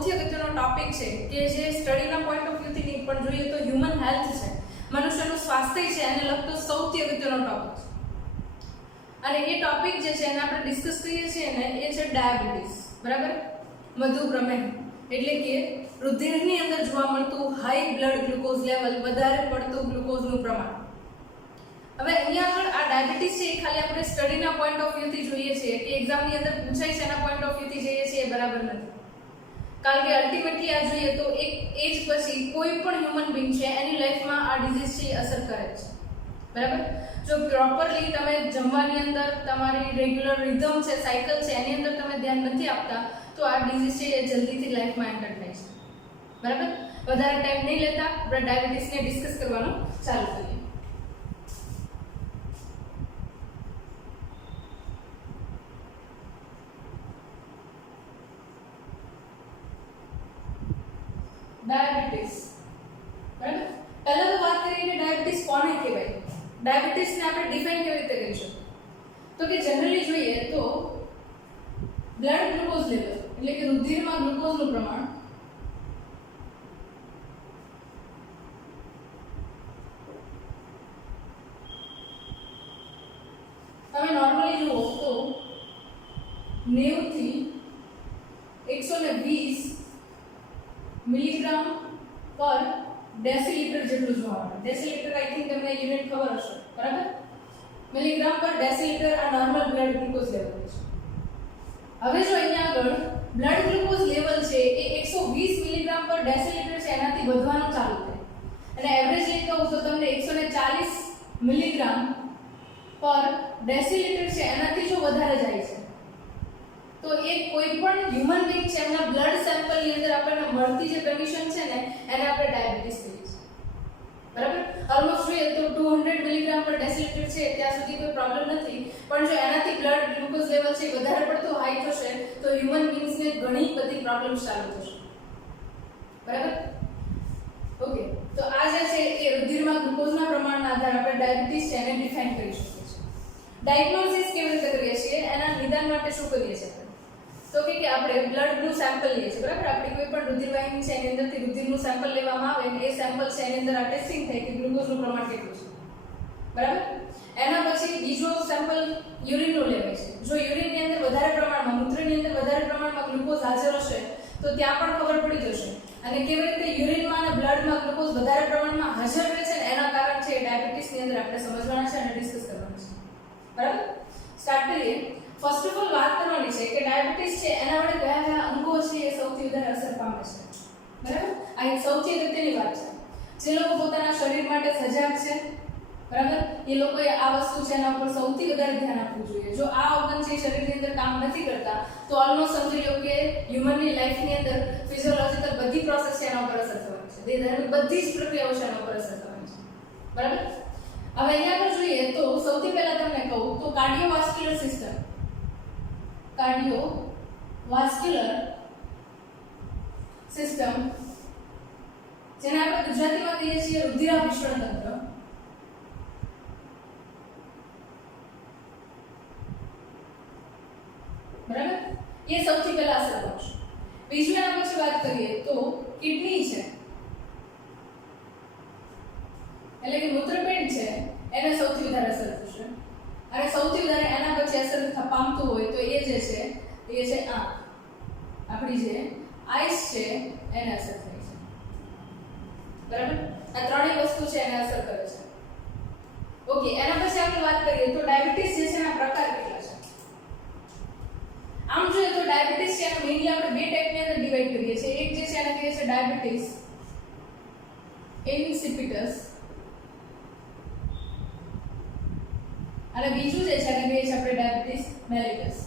સૌથી અગત્યનો ટોપિક છે કે જે સ્ટડીના પોઈન્ટ ઓફ વ્યૂથી નહીં પણ જોઈએ તો હ્યુમન હેલ્થ છે, મનુષ્યનું સ્વાસ્થ્ય છે, એને લગતો સૌથી અગત્યનો ટોપિક છે. અને એ ટોપિક જે છે એને આપણે ડિસ્કસ કરીએ છીએ ને એ છે ડાયાબિટીસ. બરાબર? મધુપ્રમેહ એટલે કે રુધિરની અંદર જોવા મળતું હાઈ બ્લડ ગ્લુકોઝ લેવલ, વધારે પડતું ગ્લુકોઝનું પ્રમાણ. હવે અહીંયા આગળ આ ડાયાબિટીસ છે એ ખાલી આપણે સ્ટડીના પોઈન્ટ ઓફ વ્યૂથી જોઈએ છીએ કે એક્ઝામની અંદર પૂછાય છે એના પોઈન્ટ ઓફ વ્યૂથી જોઈએ છીએ એ બરાબર નથી. કારણ કે અલ્ટિમેટલી આ જોઈએ તો એક એજ પછી કોઈ પણ હ્યુમન બીંગ છે એની લાઈફમાં આ ડિઝીઝ છે એ અસર કરે છે. બરાબર? જો પ્રોપરલી તમે જમવાની અંદર તમારી રેગ્યુલર રિધમ છે, સાયકલ છે, એની અંદર તમે ધ્યાન નથી આપતા તો આ ડિઝીઝ છે એ જલ્દીથી લાઈફમાં એન્ટર થાય છે. બરાબર? વધારે ટાઈમ નહીં લેતા આપણે ડાયાબિટીસને ડિસ્કસ કરવાનું ચાલુ કરીએ. ડાયાબિટીસ. બરાબર? પહેલા તો વાત કરીએ કે ડાયાબિટીસ કોને કહેવાય. ડાયાબિટીસને આપણે ડિફાઇન કેવી રીતે કરીશું? તો કે જનરલી જોઈએ તો બ્લડ ગ્લુકોઝ લેવલ એટલે કે રુધિરમાં ગ્લુકોઝનું પ્રમાણ તમે નોર્મલી જુઓ તો 90 થી 120 મિલીગ્રામ પર ડેસીલીટર જેટલું જોવા મળે. ડેસીલીટર આઈ થિંક તમને યુનિટ ખબર હશે. બરાબર? મિલીગ્રામ પર ડેસીલીટર આ નોર્મલ બ્લડ ગ્લુકોઝ લેવલ છે. હવે જો અહીંયા આગળ બ્લડ ગ્લુકોઝ લેવલ છે એ 120 મિલીગ્રામ પર ડેસીલીટર છે એનાથી વધવાનું ચાલુ થાય અને એવરેજલી કહું તો તમને 140 મિલીગ્રામ પર ડેસીલીટર છે એનાથી જો વધારે જાય છે તો એ કોઈ પણ હ્યુમન બીંગ છે એમના બ્લડ સેમ્પલની અંદર આપણને મળતી જે કન્ડિશન છે ને એને આપણે ડાયાબિટીસ કહીએ છીએ. બરાબર? ઓલમોસ્ટ જોઈએ તો 200 મિલીગ્રામ પર ડેસીલીટર છે ત્યાં સુધી કોઈ પ્રોબ્લેમ નથી, પણ જો એનાથી બ્લડ ગ્લુકોઝ લેવલ છે વધારે પડતો હાઈ થશે તો હ્યુમન બીંગ્સને ઘણી બધી પ્રોબ્લેમ્સ ચાલુ થશે. બરાબર? ઓકે, તો આ જે છે એ રુધિરમાં ગ્લુકોઝના પ્રમાણના આધારે આપણે ડાયાબિટીસ છે એને ડિફાઇન કરી શકીએ છીએ. ડાયગ્નોસિસ કેવી રીતે કરીએ છીએ, એના નિદાન માટે શું કરીએ છીએ? તો કે આપણે બ્લડનું સેમ્પલ લઈએ છીએ. બરાબર? આપણી કોઈ પણ રુધિરવાહિની છે એની અંદરથી રુધિરનું સેમ્પલ લેવામાં આવે અને એ સેમ્પલ છે એની અંદર આ ટેસ્ટિંગ થાય કે ગ્લુકોઝનું પ્રમાણ કેટલું છે. બરાબર? એના પછી બીજો સેમ્પલ યુરિનનું લેવાય છે. જો યુરિનની અંદર વધારે પ્રમાણમાં, મૂત્રની અંદર વધારે પ્રમાણમાં ગ્લુકોઝ હાજર હશે તો ત્યાં પણ ખબર પડી જશે. અને કેવી રીતે યુરિનમાં અને બ્લડમાં ગ્લુકોઝ વધારે પ્રમાણમાં હાજર રહે છે એના કારણ છે ડાયાબિટીસની અંદર આપણે સમજવાના છે અને ડિસ્કસ કરવાના છે. બરાબર? સ્ટાર્ટ કરીએ. ફર્સ્ટ ઓફ ઓલ વાત કરવાની છે કે ડાયાબિટીસ છે એના વડે કયા કયા અંગો છે એ સૌથી વધારે અસર પામે છે. બરાબર? આ એક સૌથી અગત્યની વાત છે. જે લોકો પોતાના શરીર માટે સજાગ છે, બરાબર, એ લોકોએ આ વસ્તુ છે એના ઉપર સૌથી વધારે ધ્યાન આપવું જોઈએ. જો આ ઓર્ગન છે શરીરની અંદર કામ નથી કરતા તો ઓલમોસ્ટ સમજી લો કે હ્યુમનની લાઈફની અંદર ફિઝિયોલોજીકલ બધી પ્રોસેસ છે એના ઉપર અસર થવાની છે. બધી જ પ્રક્રિયાઓ છે એના ઉપર અસર થવાની છે. બરાબર? હવે અહીંયા પર જોઈએ તો સૌથી પહેલા તમને કહું તો કાર્ડિયોવાસ્ક્યુલર સિસ્ટમ, કાર્ડિયોવાસ્ક્યુલર સિસ્ટમ જેને આપણે ગુજરાતીમાં કહીએ છીએ રુધિરાભિસરણ તંત્ર. બરાબર? એ સૌથી પહેલા અસર કરશે. બીજું એના પછી વાત કરીએ તો કિડની છે એટલે કે મૂત્રપિંડ છે એને સૌથી વધારે અસર થશે. અને સૌથી વધારે એના પછી અસર પામતું હોય તો એ જે છે એ છે આંખ. આપણી જે આઈસ છે એને અસર થાય છે. બરાબર? આ ત્રણેય વસ્તુ છે એને અસર કરે છે. ઓકે, એના પછી આપણે વાત કરીએ તો ડાયાબિટીસ જે છે એના પ્રકાર કેટલા છે. આમ જોઈએ તો ડાયાબિટીસ છે એને મેઇનલી આપણે બે ટાઈપની અંદર ડિવાઇડ કરીએ છીએ. એક જે છે એને કહીએ છીએ ડાયાબિટીસ ઇન્સિપિટસ અને બીજું જે છે એને કહીએ છીએ આપણે ડાયાબિટીસ મેલિટસ.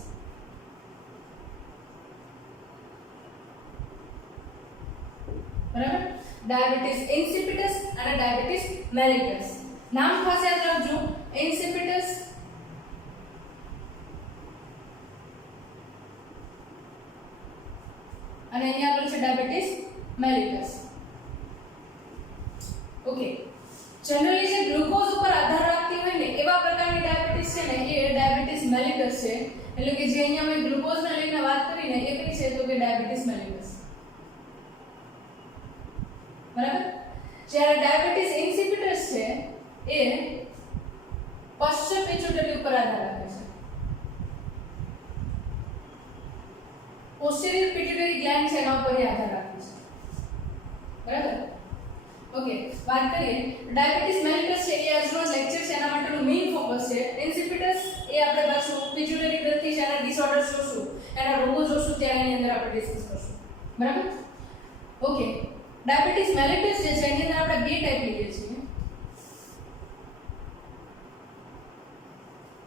બરાબર? ડાયાબિટીસ ઇન્સિપિટસ અને ડાયાબિટીસ મેલિટસ. નામ ખાસ યાદ રાખજો, ઇન્સિપિટસ અને અહીંયા આગળ છે ડાયાબિટીસ મેલિટસ. ઓકે, જનરલી જે ગ્લુકોઝ ઉપર આધાર રાખતી હોય ને એવા પ્રકારની ડાયાબિટીસ છે ને એ ડાયાબિટીસ મેલિટસ છે. એટલે કે જે અહીંયા મેં ગ્લુકોઝને લઈને વાત કરીને એ કઈ છે તો કે ડાયાબિટીસ મેલિટસ. જ્યારે ડાયાબિટીસ ઇન્સિપિટસ છે એ પશ્ચ પિટ્યુટરી ઉપર આધાર રાખે છે. પોસ્ટેરિયર પિટ્યુટરી ગ્લેન્ડ છે એના ઉપર આધાર રાખે છે. બરાબર. ઓકે, વાત કરીએ ડાયાબિટીસ મેલિટસ છે એ આજનો લેક્ચર છે એના માટેનું મેઇન ફોકસ છે. ઇન્સિપિટસ એ આપણે પાછું પિટ્યુટરી ગ્રંથિ છે એના ડિસઓર્ડર જોશું, એના રોગો જોશું, ત્યારે એની અંદર આપણે ડિસ્કસ કરશું. બરાબર. ઓકે, ડાયાબિટીસ મેલિટસ જે છે એની અંદર આપણે બે ટાઈપ લઈએ છીએ.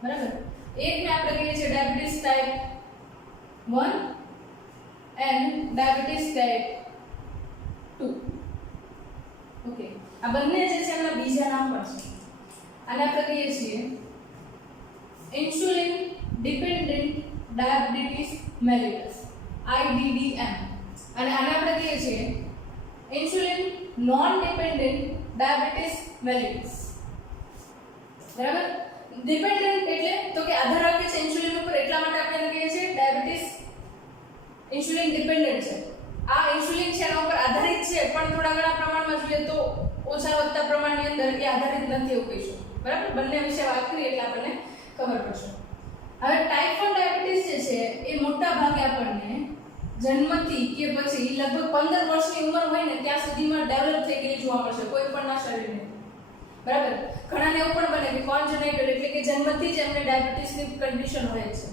બરાબર. એકને આપણે કહીએ છીએ diabetes type 1 and diabetes type 2. Okay, આ બંને જે છે એના બીજા નામ પણ છે. આને આપણે કહીએ છીએ insulin dependent diabetes mellitus, IDDM. અને આને આપણે કહીએ છીએ insulin non dependent diabetes mellitus. બરાબર. ડિપેન્ડન્ટ એટલે તો કે આધાર રાખે છે ઇન્સ્યુલિન ઉપર, એટલા માટે આપણે એને કહીએ છીએ ડાયાબિટીસ ઇન્સ્યુલિન ડિપેન્ડન્ટ છે. આ ઇન્સ્યુલિન છે એના ઉપર આધારિત છે, પણ થોડા ઘણા પ્રમાણમાં જોઈએ તો ઓછા વધતા પ્રમાણની અંદર એ આધારિત નથી એવું કહીશું. બરાબર. બંને વિશે વાત કરીએ એટલે આપણને ખબર પડશે. હવે ટાઈપ 1 ડાયાબિટીસ જે છે એ મોટા ભાગે આપણને જન્મથી કે પછી લગભગ 15 વર્ષની ઉંમર હોય ને ત્યાં સુધીમાં ડેવલપ થઈ ગયેલી જોવા મળશે કોઈ પણના શરીરને. બરાબર. ઘણાને એવું પણ બને કે કોન્જેનાઇટલ એટલે કે જન્મથી જ એમને ડાયાબિટીસની કન્ડિશન હોય છે,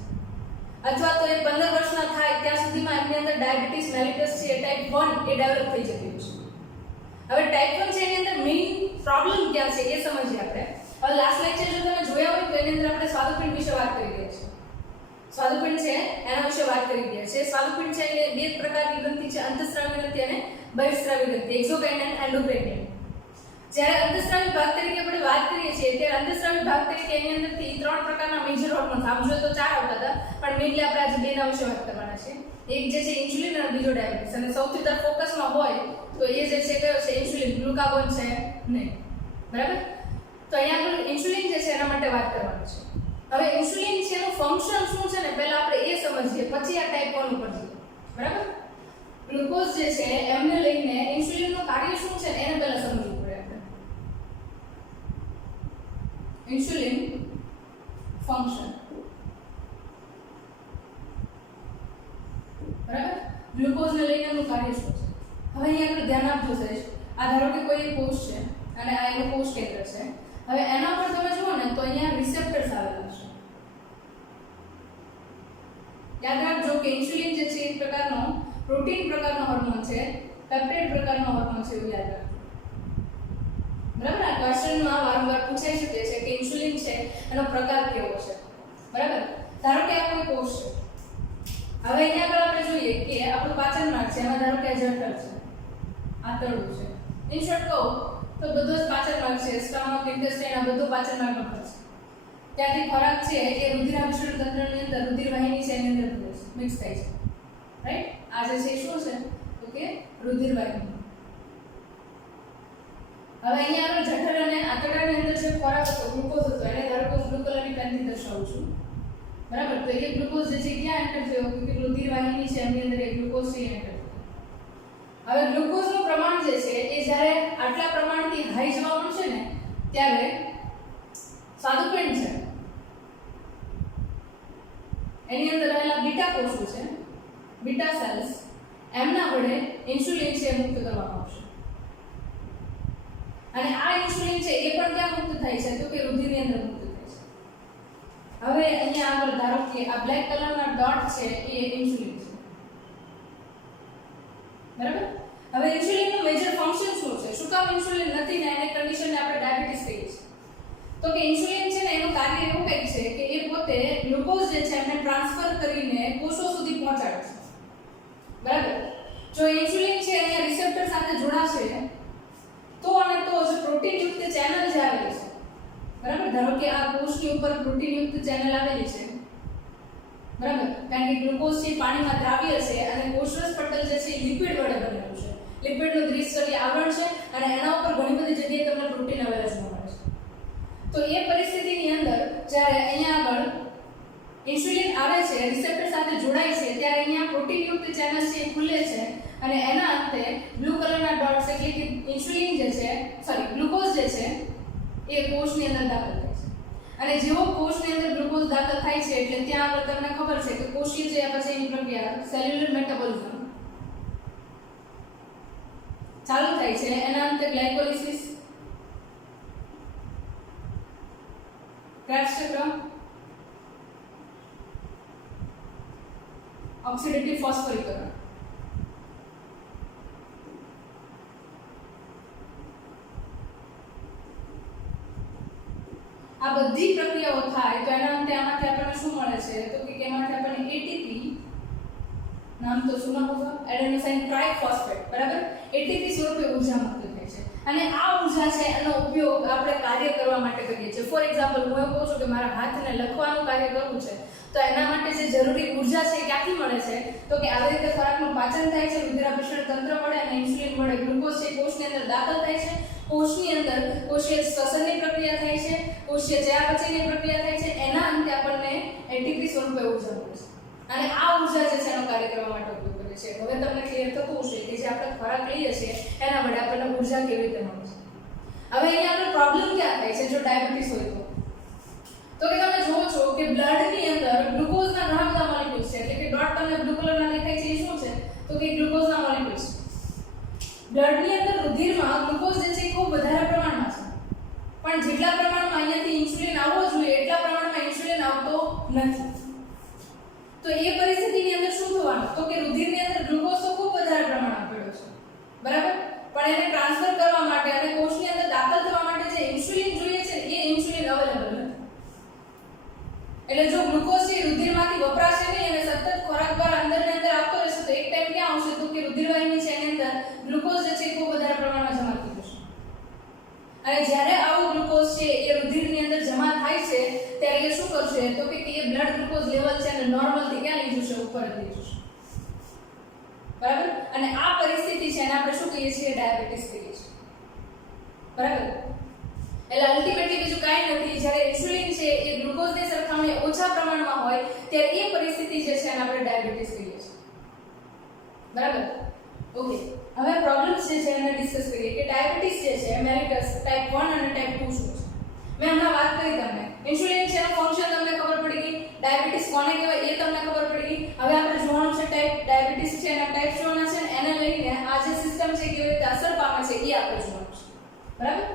અથવા તો એ 15 વર્ષના થાય ત્યાં સુધીમાં એમની અંદર ડાયાબિટીસ મેલિટસ છે ટાઈપ 1 એ ડેવલપ થઈ જતી હોય છે. હવે ટાઈપ 1 છે એની અંદર મેઇન પ્રોબ્લેમ ક્યાં છે એ સમજીએ આપણે. હવે લાસ્ટ લેક્ચર જો તમે જોયા હોય તો એની અંદર આપણે સ્વાદુપિંડ વિશે વાત કરી રહ્યા છીએ. સ્વાદુપિંડ છે એના વિશે વાત કરી રહ્યા છે. સ્વાદુપિંડ છે એટલે બે પ્રકારની ગ્રંથિ છે, અંતઃસ્રાવી ગ્રંથિ અને બહિઃસ્રાવી ગ્રંથિ, એક્ઝોક્રાઇન અને એન્ડોક્રાઇન. જ્યારે અંતઃસ્રાવી ભાગ તરીકે આપણે વાત કરીએ છીએ ત્યારે અંતઃસ્રાવી ભાગ તરીકે એની અંદરથી 3 પ્રકારના મેજર હોર્મોન્સ, આમ જોઈએ તો 4 આવતા હતા, પણ મેઇનલી આપણે આજે બેના વિશે વાત કરવાના છે. એક જે છે ઇન્સ્યુલિન અને બીજો ડાયાબિટીસ. અને સૌથી વધારે ફોકસમાં હોય તો એ જે છે કયો છે ઇન્સ્યુલિન, ગ્લુકાગોન છે નહીં. બરાબર. તો અહીંયા આપણે ઇન્સ્યુલિન જે છે એના માટે વાત કરવાની છે. હવે ઇન્સ્યુલિન છે એનું ફંક્શન શું છે ને પહેલા આપણે એ સમજીએ, પછી આ ટાઈપ 1 ઉપર જઈએ. બરાબર. ગ્લુકોઝ જે છે એમને લઈને ઇન્સ્યુલિનનું કાર્ય શું છે એને પહેલા સમજવું પડે આપણે. Insulin function. બરાબર. ગ્લુકોઝને લઈને એનું કાર્ય શું છે. હવે અહીંયા આપણે ધ્યાન આપજો સહેજ. આ ધારો કે કોઈ એક કોષ છે અને આ એનું કોષ કેન્દ્ર છે. હવે એના પર તમે જુઓ ને તો અહીંયા રિસેપ્ટર્સ આવેલા છે. યાદ રાખજો કે ઇન્સ્યુલિન જે છે એક પ્રકારનો પ્રોટીન પ્રકારનો હોર્મોન છે, પેપ્ટાઇડ પ્રકારનો હોર્મોન છે, એવું યાદ રાખજો. બરાબર. આ ક્વેશ્ચનમાં વારંવાર પૂછાઈ શકે છે કે ઇન્સ્યુલિન છે એનો પ્રકાર કેવો છે. બરાબર. ધારો કે આ કોઈ કોષ છે. હવે અહીંયા આગળ આપણે જોઈએ કે આપણું પાચન માર્ગ છે, એમાં ધારો કે આ જઠર છે, આંતરડું છે. ઇન શોર્ટ કહું તો બધો જ પાચન માર્ગ છે, સ્ટમક, ઇન્ટેસ્ટાઇન, આ બધું પાચન માર્ગનો ભાગ છે. ત્યાંથી ખોરાક છે એ રુધિરાભિસરણ તંત્રની અંદર રુધિર વાહિની છે એની અંદર મિક્સ થાય છે. રાઈટ. આ જે છે શું છે તો કે રુધિર વાહિની. હવે અહીંયા આગળ જઠર અને આંતરડાની અંદર જે ખોરાક હતો, ગ્લુકોઝ હતો, એને ધારો કે હું બ્લુ કલરની પેનથી દર્શાવું છું. બરાબર. તો એ ગ્લુકોઝ જે છે ક્યાં એન્ટર થયો કે રુધિર વાહિની છે એની અંદર એ ગ્લુકોઝ છે એન્ટર થયો. હવે ગ્લુકોઝનું પ્રમાણ જે છે એ જ્યારે આટલા પ્રમાણથી હાઈ જવા મળશે ને ત્યારે સ્વાદુપિંડ છે એની અંદર રહેલા બીટા કોષો છે, બીટા સેલ્સ, એમના વડે ઇન્સ્યુલિન છે મુક્ત કરવામાં આવશે. અને આ ઇન્સ્યુલિન છે એ પણ ક્યાં મુક્ત થાય છે તો કે રુધિરની અંદર મુક્ત થાય છે. હવે અહીંયા આગળ ધારો કે આ બ્લેક કલરના ડોટ છે એ ઇન્સ્યુલિન છે. બરાબર. હવે ઇન્સ્યુલિનનું મેજર ફંક્શન શું છે? શું કામ ઇન્સ્યુલિન નથી ને એને કન્ડિશનને આપણે ડાયાબિટીસ કહીએ છીએ? તો કે ઇન્સ્યુલિન છે ને એનું કાર્ય એવું કંઈક છે કે એ પોતે ગ્લુકોઝ જે છે એને ટ્રાન્સફર કરીને કોષો સુધી પહોંચાડે છે. બરાબર. જો ઇન્સ્યુલિન છે અહીંયા રિસેપ્ટર સાથે જોડાશે તો અને તો જે પ્રોટીનયુક્ત ચેનલ જે આવેલી છે, બરાબર, ધારો કે આ કોષની ઉપર પ્રોટીનયુક્ત ચેનલ આવેલી છે. બરાબર. કારણ કે ગ્લુકોઝ છે પાણીમાં દ્રાવ્ય છે અને કોષરસ પટલ જે છે લિપિડ વડે બનેલું છે. લિપિડનું દ્વિસ્તરીય આવરણ છે અને એના ઉપર ઘણી બધી જગ્યાએ તમને પ્રોટીન આવેલા જોવા મળે છે. તો એ પરિસ્થિતિની અંદર જ્યારે અહીંયા આગળ ઇન્સ્યુલિન આવે છે, રિસેપ્ટર સાથે જોડાય છે, ત્યારે અહીંયા પ્રોટીનયુક્ત ચેનલ છે એ ખુલે છે અને એના અંતે બ્લુ કલરના ડોટ્સ એટલે કે ઇન્સ્યુલિન જે છે સોરી ગ્લુકોઝ જે છે એ કોષની અંદર દાખલ થાય છે અને જેવો કોષની અંદર ગ્લુકોઝ દાખલ થાય છે એટલે ત્યાં આગળ તમને ખબર છે કે કોષીય ચયાપચયની પ્રક્રિયા સેલ્યુલર મેટાબોલિઝમ ચાલુ થાય છે એના અંતે ગ્લાયકોલિસિસ ક્રેબ્સ ચક્ર ઓક્સિડેટિવ ફોસ્ફોરીકરણ આ બધી પ્રક્રિયાઓ થાય તો એના અંતે આમાંથી આપણને શું મળે છે તો કે એમાંથી આપણને એટીપી નામ તો સુના હોગા એડેનોસાઇન ટ્રાઇફોસ્ફેટ બરાબર એટીપી સ્વરૂપે ઉર્જા મુક્ત થાય છે અને આ ઉર્જા છે એનો ઉપયોગ આપણે કાર્ય કરવા માટે કરીએ છીએ ફોર એક્ઝામ્પલ હું એવું કહું છું કે મારા હાથને લખવાનું કાર્ય કરવું છે તો એના માટે જે જરૂરી ઉર્જા છે ક્યાંથી મળે છે તો કે આવી રીતે ખોરાકનું પાચન થાય છે રુધિરાભિસરણ તંત્ર વડે અને ઇન્સ્યુલિન વડે ગ્લુકોઝ છે કોષની અંદર દાખલ થાય છે કોષની અંદર કોષીય શ્વસનની પ્રક્રિયા થાય છે કોષીય ચયાપચયની પ્રક્રિયા થાય છે એના અંતે આપણને એટીપી સ્વરૂપે ઉર્જા મળે છે અને આ ઉર્જા જે છે એનો કાર્ય કરવા માટે ઉપયોગ કરે છે હવે તમને ક્લિયર થતું હશે કે જે આપણે ખોરાક લઈએ છીએ એના વડે આપણને ઉર્જા કેવી રીતે મળે છે હવે અહીંયા આપણે પ્રોબ્લેમ ક્યાં થાય છે જો ડાયાબિટીસ હોય તો કે તમે જોવો છો કે બ્લડની અંદર ગ્લુકોઝના ઘણા બધા મોલેક્યુલ્સ છે એટલે કે ડોટ તમને બ્લુ કલરના દેખાય છે એ શું છે તો કે ગ્લુકોઝના મોલેક્યુલ્સ બ્લડની અંદર રુધિરમાં ગ્લુકોઝ જે છે ખૂબ વધારે પ્રમાણમાં છે પણ જેટલા પ્રમાણમાં અહીંયાથી ઇન્સ્યુલિન આવવો જોઈએ એટલા પ્રમાણમાં ઇન્સ્યુલિન આવતો નથી તો એ પરિસ્થિતિની અંદર શું થવાનું તો કે રુધિરની અંદર ગ્લુકોઝ તો ખૂબ વધારે પ્રમાણમાં પડ્યો છે બરાબર પણ એને ટ્રાન્સફર કરવા માટે અને કોષની અંદર દાખલ થવા માટે જે ઇન્સ્યુલિન જોઈએ છે એ ઇન્સ્યુલિન અવેલેબલ નથી એટલે જો ગ્લુકોઝ છે રુધિરમાંથી વપરાશે નહીં અને સતત ખોરાક દ્વારા અંદરની અંદર આવતો રહેશે તો એક ટાઈમ ક્યાં આવશે તો કે રુધિરવાહિની છે એની અંદર ગ્લુકોઝ જે છે ખૂબ વધારે પ્રમાણમાં જમા થઈ જશે અને જ્યારે આવું ગ્લુકોઝ છે એ રુધિરની અંદર જમા થાય છે ત્યારે એ શું કરશે તો કે એ બ્લડ ગ્લુકોઝ લેવલ છે અને નોર્મલ થી ક્યાં લઈ જશે ઉપર લઈ જશે બરાબર અને આ પરિસ્થિતિ છે એને આપણે શું કહીએ છીએ ડાયાબિટીસ કહીએ છીએ બરાબર એટલે અલ્ટિમેટલી બીજું કાંઈ નથી જ્યારે ઇન્સ્યુલિન છે એ ગ્લુકોઝની સરખામણીએ ઓછા પ્રમાણમાં હોય ત્યારે એ પરિસ્થિતિ જે છે એને આપણે ડાયાબિટીસ કહીએ છીએ બરાબર ઓકે હવે પ્રોબ્લેમ્સ જે છે એને ડિસ્કસ કરીએ કે ડાયાબિટીસ જે છે મેલિટસ ટાઈપ 1 અને ટાઈપ 2 શું છે મેં હમણાં વાત કરી તમને ઇન્સ્યુલિન છે એનું ફંક્શન તમને ખબર પડી ગઈ ડાયાબિટીસ કોને કહેવાય એ તમને ખબર પડી ગઈ હવે આપણે જોવાનું છે ડાયાબિટીસ છે એના ટાઈપ જોવાના છે એને લઈને આ જે સિસ્ટમ છે કેવી રીતે અસર પામે છે એ આપણે જોવાનું છે બરાબર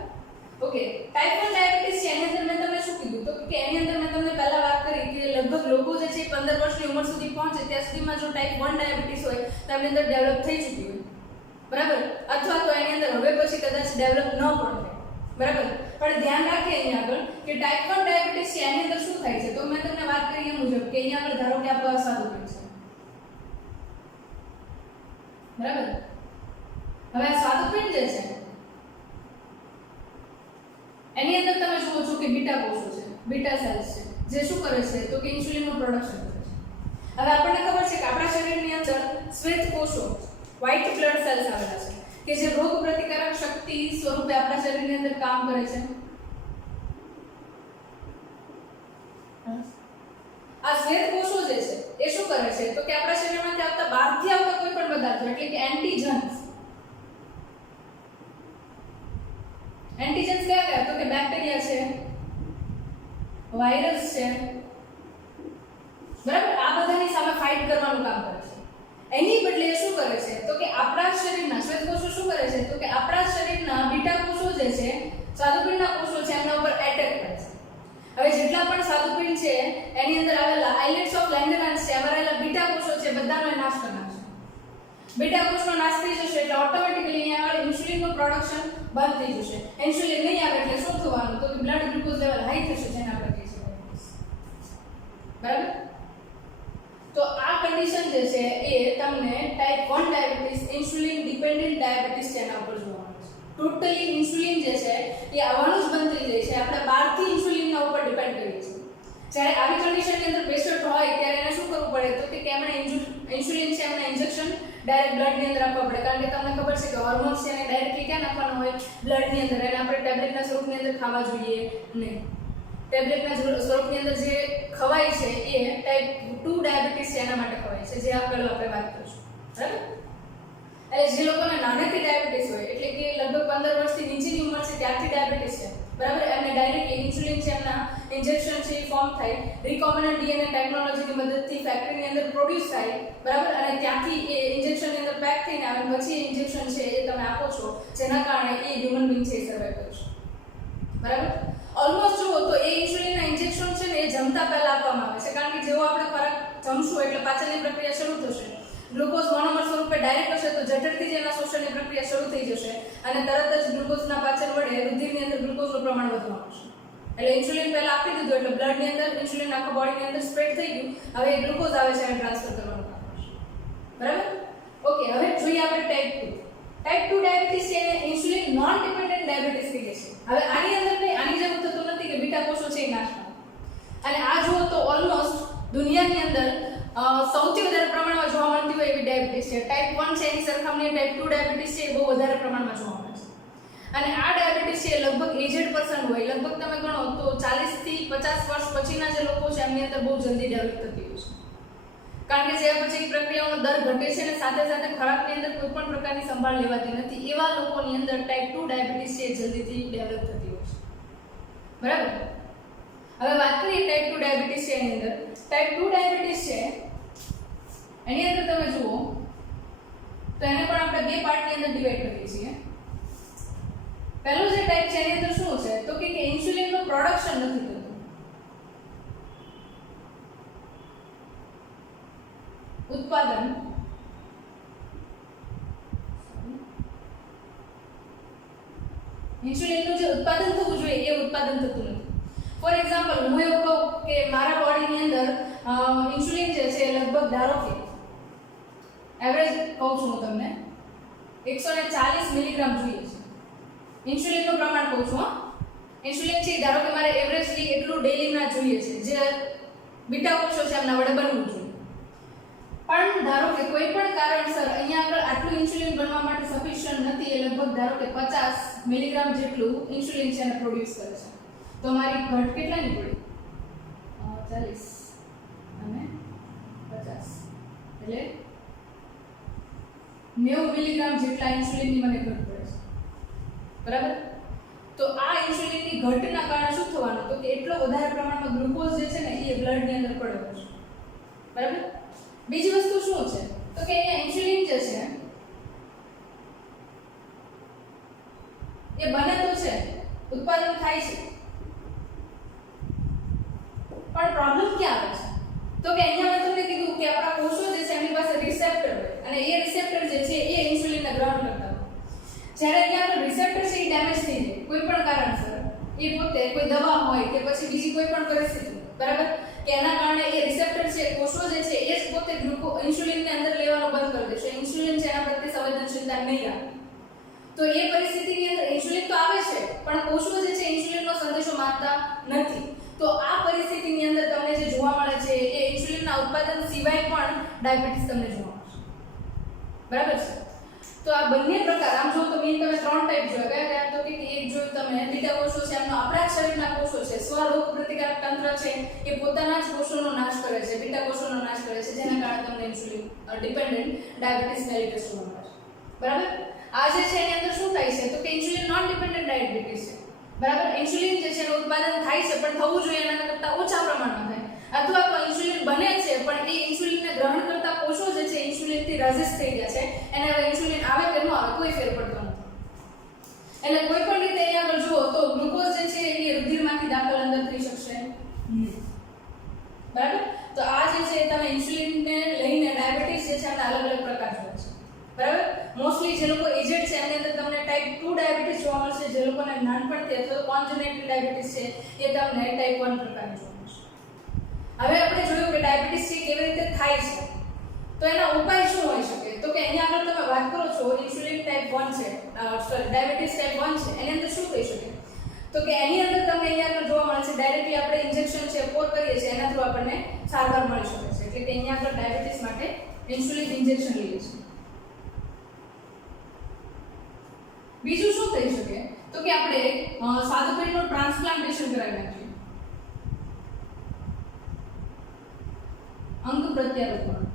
ઓકે ટાઈપ 1 ડાયાબિટીસ છે એની અંદર મેં તમને શું કીધું તો કે એની અંદર મેં તમને પહેલા વાત કરી કે લગભગ લોકો જે છે 15 વર્ષની ઉંમર સુધી પહોંચે ત્યાં સુધીમાં જો ટાઈપ 1 ડાયાબિટીસ હોય તો એની અંદર ડેવલપ થઈ ચૂકી હોય બરાબર અથવા તો એની અંદર હવે પછી કદાચ ડેવલપ ન પણ થાય બરાબર પણ ધ્યાન રાખીએ અહીંયા આગળ કે ટાઈપ 1 ડાયાબિટીસ છે એની અંદર શું થાય છે તો મેં તમને વાત કરી એ મુજબ કે અહીંયા આગળ ધારો કે આ સ્વાદુપિંડ છે બરાબર હવે આ સ્વાદુપિંડ જે છે એની અંદર તમે જુઓ છો કે બીટા કોષો છે બીટા સેલ્સ છે જે શું કરે છે તો કે ઇન્સ્યુલિનનું પ્રોડક્શન કરે છે હવે આપણને ખબર છે કે આપણા શરીરની અંદર શ્વેત કોષો વ્હાઇટ બ્લડ સેલ્સ આવેલા છે કે જે રોગ પ્રતિકારક શક્તિ સ્વરૂપે આપણા શરીરની અંદર કામ કરે છે આ શ્વેત કોષો જે છે એ શું કરે છે તો કે આપણા શરીરમાંથી આવતા બહારથી આવતા કોઈ પણ પદાર્થો એટલે કે એન્ટીજન્સ એન્ટીજન્સ કયા કયા તો કે બેક્ટેરિયા છે વાયરસ છે બરાબર આ બધાની સામે ફાઇટ કરવાનું કામ કરે છે એની બદલે શું કરે છે તો કે આપણા શરીરના શ્વેત કોષો શું કરે છે તો કે આપણા શરીરના બીટા કોષો જે છે સ્વાદુપિંડના કોષો છે એમના ઉપર એટેક કરે છે હવે જેટલા પણ સ્વાદુપિંડ છે એની અંદર આવેલા આઇલેટ્સ ઓફ લેંગરહાન્સ છે એમાં રહેલા બીટા કોષો છે બધાનો નાશ કરી નાખશે બીટા કોષનો નાશ થઈ જશે એટલે ઓટોમેટિકલી અહીંયા આગળ ઇન્સ્યુલિનનું પ્રોડક્શન બંધ થઈ જશે ઇન્સ્યુલિન નહીં આવે એટલે શું થવાનું તો કે બ્લડ ગ્લુકોઝ લેવલ હાઈ થશે જેને આપણે કહીએ છીએ બરાબર તો આ કન્ડિશન જે છે એ તમને type 1 diabetes insulin dependent diabetes છે એના ઉપર જોવાનું છે ટોટલી ઇન્સ્યુલિન જે છે એ આવવાનું જ બંધ થઈ જાય છે આપણે બહારથી ઇન્સ્યુલિનના ઉપર ડિપેન્ડ કરીએ છીએ જ્યારે આવી કન્ડિશનની અંદર પેશન્ટ હોય ત્યારે એને શું કરવું પડે તો કે એમણે ઇન્સ્યુલિન છે એમને ઇન્જેક્શન ડાયરેક્ટ બ્લડની અંદર આપવા પડે કારણ કે તમને ખબર છે કે હોર્મોન્સ છે એને ડાયરેક્ટલી ક્યાં નાખવાના હોય બ્લડની અંદર એને આપણે ટેબ્લેટના સ્વરૂપની અંદર ખાવા જોઈએ નહીં ટેબ્લેટના સ્વરૂપની અંદર જે ખવાય છે એ ટાઈપ 2 ડાયાબિટીસ છે એના માટે ખવાય છે જે આગળ આપણે વાત કરીશું બરાબર એટલે જે લોકોને નાનેથી ડાયાબિટીસ હોય એટલે કે લગભગ 15 વર્ષથી નીચેની ઉંમર છે ત્યારથી ડાયાબિટીસ છે બરાબર, એમને ડાયરેક્ટ ઇન્સ્યુલિન છે એમના ઇન્જેક્શન છે ફોર્મ થાય, રિકોમ્બિનન્ટ ડીએનએ ટેકનોલોજીની મદદથી ફેક્ટરીની અંદર પ્રોડ્યુસ થાય બરાબર, અને ત્યાંથી એ ઇન્જેક્શનની અંદર પેક થઈને આવે, પછી એ ઇન્જેક્શન છે એ તમે આપો છો જેના કારણે એ હ્યુમન બીંગ છે એ સર્વાઈવ કરે છે બરાબર. ઓલમોસ્ટ જુઓ તો એ ઇન્સ્યુલિનના ઇન્જેક્શન છે ને એ જમતા પહેલા આપવામાં આવે છે, કારણ કે જેવો આપણે ખોરાક જમશું એટલે પાચનની પ્રક્રિયા શરૂ થશે, ગ્લુકોઝ મોનોમર સ્વરૂપે ડાયરેક્ટ હશે તો ઝડપથી જ એના શોષણની પ્રક્રિયા શરૂ થઈ જશે અને તરત જ ગ્લુકોઝના પાચન વડે રુધિરની અંદર ગ્લુકોઝનું પ્રમાણ વધવા માંડશે. એટલે ઇન્સ્યુલિન પહેલા આપી દીધું એટલે બ્લડની અંદર ઇન્સ્યુલિન આખા બોડીની અંદર સ્પ્રેડ થઈ ગયું, હવે એ ગ્લુકોઝ આવે છે એને ટ્રાન્સફર કરવાનું કામ કરશે બરાબર. ઓકે, હવે જોઈએ આપણે ટાઈપ 2. ટાઈપ 2 ડાયાબિટીસ છે એને ઇન્સ્યુલિન નોન ડિપેન્ડન્ટ ડાયાબિટીસ કહીએ છીએ. હવે આની અંદર નહીં, આની જેવું થતું નથી કે બીટા કોષો છે એ નાશ પામે, અને આ જુઓ તો ઓલમોસ્ટ દુનિયાની અંદર સૌથી વધારે પ્રમાણમાં જોવા મળતી હોય એવી ડાયાબિટીસ છે. ટાઈપ 1 છે એની સરખામણીએ ટાઈપ 2 ડાયાબિટીસ છે એ બહુ વધારે પ્રમાણમાં જોવા મળે છે, અને આ ડાયાબિટીસ છે લગભગ એજેડ પર્સન હોય, લગભગ તમે ગણો તો 40 થી 50 વર્ષ પછીના જે લોકો છે એમની અંદર બહુ જલ્દી ડેવલપ થતી હોય છે, કારણ કે જે પછી પ્રક્રિયાઓનો દર ઘટે છે અને સાથે સાથે ખોરાકની અંદર કોઈ પણ પ્રકારની સંભાળ લેવાતી નથી, એવા લોકોની અંદર ટાઈપ 2 ડાયાબિટીસ છે જલ્દીથી ડેવલપ થતી હોય છે બરાબર. હવે વાત કરીએ ટાઈપ 2 ડાયાબિટીસ છે એની અંદર. ટાઈપ 2 ડાયાબિટીસ છે એની અંદર તમે જુઓ તો એને પણ આપણે બે પાર્ટની અંદર ડિવાઈડ કરીએ છીએ. પહેલો જે ટાઈપ છે એની અંદર શું છે તો કે ઇન્સ્યુલિનનું પ્રોડક્શન નથી થતું, ઉત્પાદન ઇન્સ્યુલિનનું જે ઉત્પાદન થવું જોઈએ એ ઉત્પાદન થતું નથી. ફોર એક્ઝામ્પલ હું એવું કહું કે મારા બોડીની અંદર ઇન્સ્યુલિન જે છે લગભગ ધારો કે એવરેજ કહું છું હું તમને 140 મિલીગ્રામ જોઈએ છે, ઇન્સ્યુલિનનું પ્રમાણ કહું છું. ઇન્સ્યુલિન છે ધારો કે મારે એવરેજલી એટલું ડેલીમાં જોઈએ છે જે બીટા કોષો છે એમના વડે બનવું જોઈએ, પણ ધારો કે કોઈ પણ કારણસર અહીંયા આગળ આટલું ઇન્સ્યુલિન બનવા માટે સફિશિયન્ટ નથી, એ લગભગ ધારો કે 50 મિલીગ્રામ જેટલું ઇન્સ્યુલિન છે એને પ્રોડ્યુસ કરે છે, તો મારી ઘટ કેટલાની પડી 40 અને 50 એટલે 90 મિલીગ્રામ જેટલા ઇન્સ્યુલિનની મને ઘટ પડે છે બરાબર. તો આ ઇન્સ્યુલિનની ઘટના કારણે શું થવાનું તો કે એટલો વધારે પ્રમાણમાં ગ્લુકોઝ જે છે ને એ બ્લડની અંદર પડ્યો છે બરાબર. બીજી વસ્તુ શું છે તો કે અહીંયા ઇન્સ્યુલિન જે છે એ બને તો છે, ઉત્પાદન થાય છે, પણ પ્રોબ્લેમ ક્યાં આવે છે તો કે અહીંયા મેં તમને કીધું કે આપણા કોષો જે છે એમની પાસે રિસેપ્ટર હોય અને એ રિસેપ્ટર જે છે એ ઇન્સ્યુલિનને ગ્રહણ કરતા હોય. જ્યારે અહીંયા રિસેપ્ટર છે એ ડેમેજ થઈ જાય કોઈ પણ કારણસર, એ પોતે કોઈ દવા હોય કે પછી બીજી કોઈ પણ પરિસ્થિતિ બરાબર કે એના કારણે એ રિસેપ્ટર છે કોષો જે છે એ જ પોતે ઇન્સ્યુલિનને અંદર લેવાનું બંધ કરી દેશે, ઇન્સ્યુલિન છે એના પ્રત્યે સંવેદનશીલતા નહીં આવે, તો એ પરિસ્થિતિની અંદર ઇન્સ્યુલિન તો આવે છે પણ કોષો જે છે ઇન્સ્યુલિનનો સંદેશો માનતા નથી. તો આ પરિસ્થિતિની અંદર તમને જે જોવા મળે છે એ ઇન્સ્યુલિનના ઉત્પાદન સિવાય પણ ડાયાબિટીસ તમને જોવા મળશે બરાબર છે. તો આ બંને પ્રકાર આમ જો તો મેં તમે ત્રણ ટાઈપ જોયા, કયા કયા તો કે એક જોયું તમે બીટા કોષો છે એમનો આપણા શરીરના કોષો છે સ્વરોગ પ્રતિકારક તંત્ર છે એ પોતાના જ કોષોનો નાશ કરે છે, બીટા કોષોનો નાશ કરે છે, જેના કારણે તમને ઇન્સ્યુલિન ડિપેન્ડન્ટ ડાયાબિટીસ મેલિટસ જોવા મળે છે બરાબર. આ જે છે એની અંદર શું થાય છે તો કે ઇન્સ્યુલિન નોન ડિપેન્ડન્ટ ડાયાબિટીસ છે બરાબર. ઇન્સ્યુલિન જે છે એનું ઉત્પાદન થાય છે પણ થવું જોઈએ એના કરતાં ઓછા પ્રમાણમાં થાય, અથવા તો ઇન્સ્યુલિન બને છે પણ એ ઇન્સ્યુલિનને ગ્રહણ કરતા કોષો જે છે ઇન્સ્યુલિનથી રેઝિસ્ટ થઈ ગયા છે, એને હવે ઇન્સ્યુલિન આવે કે ન આવે કોઈ ફેર પડતો નથી. એટલે કોઈ પણ રીતે અહીંયા આગળ જુઓ તો ગ્લુકોઝ જે છે એ રુધિરમાંથી દાખલ અંદર થઈ શકશે બરાબર. તો આ જે છે તમે ઇન્સ્યુલિનને લઈને ડાયાબિટીસ જે છે એના અલગ અલગ પ્રકાર જોવા છે બરાબર. મોસ્ટલી જે લોકો એજેડ છે એની અંદર તમને ટાઈપ 2 ડાયાબિટીસ જોવા મળશે, જે લોકોને નાનપણથી અથવા તો કોન્જેનિટલ ડાયાબિટીસ છે એ તમને ટાઈપ 1 પ્રકારની જોવા મળશે. હવે આપણે જોયું કે ડાયાબિટીસ છે કેવી રીતે થાય છે, તો એના ઉપાય શું હોઈ શકે તો કે અહીંયા આગળ તમે વાત કરો છો ઇન્સ્યુલિન ટાઈપ 1 છે સોરી ડાયાબિટીસ ટાઈપ 1 છે, એની અંદર શું થઈ શકે તો કે એની અંદર તમને અહીંયા આગળ જોવા મળે છે ડાયરેક્ટલી આપણે ઇન્જેક્શન છે પોર કરીએ છીએ એના થ્રુ આપણને સારવાર મળી શકે છે, એટલે કે અહીંયા આગળ ડાયાબિટીસ માટે ઇન્સ્યુલિન ઇન્જેક્શન લઈએ છીએ. બીજું શું થઈ શકે તો કે આપણે સ્વાદુપિંડનું ટ્રાન્સપ્લાન્ટેશન કરાવી નાખીએ, અંગ પ્રત્યારોપણ